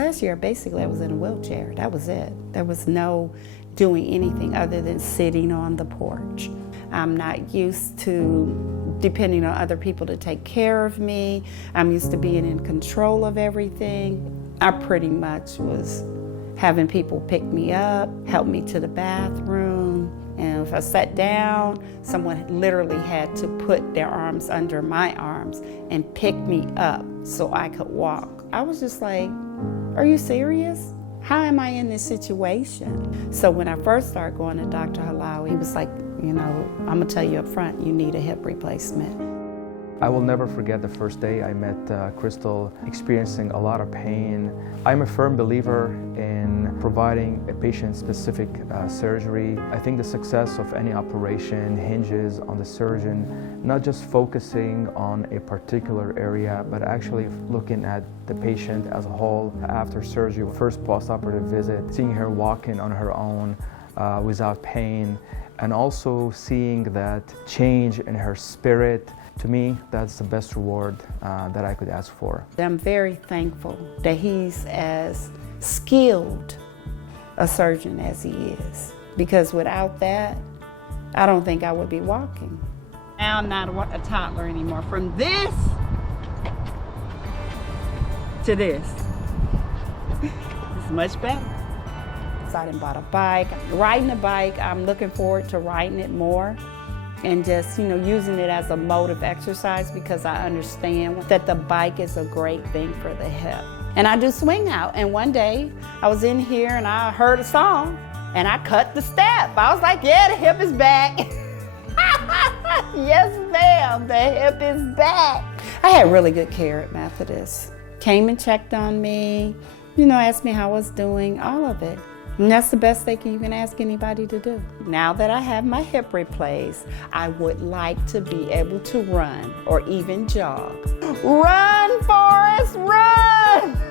Last year, basically, I was in a wheelchair. That was it. There was no doing anything other than sitting on the porch. I'm not used to depending on other people to take care of me. I'm used to being in control of everything. I pretty much was having people pick me up, help me to the bathroom, and if I sat down, someone literally had to put their arms under my arms and pick me up so I could walk. I was just like, are you serious? How am I in this situation? So when I first started going to Dr. Halawi, he was like, you know, I'm gonna tell you up front, you need a hip replacement. I will never forget the first day I met Crystal, experiencing a lot of pain. I'm a firm believer in providing a patient-specific surgery. I think the success of any operation hinges on the surgeon not just focusing on a particular area, but actually looking at the patient as a whole after surgery. First post-operative visit, seeing her walking on her own without pain, and also seeing that change in her spirit. To me, that's the best reward that I could ask for. I'm very thankful that he's as skilled a surgeon as he is, because without that, I don't think I would be walking. Now I'm not a toddler anymore. From this to this, it's much better. So I done bought a bike. Riding a bike, I'm looking forward to riding it more. And just, you know, using it as a mode of exercise, because I understand that the bike is a great thing for the hip. And I do swing out. And one day I was in here and I heard a song and I cut the step. I was like, yeah, the hip is back. Yes, ma'am, the hip is back. I had really good care at Methodist. Came and checked on me, you know, asked me how I was doing, all of it. And that's the best thing you can ask anybody to do. Now that I have my hip replaced, I would like to be able to run or even jog. Run, Forrest, run!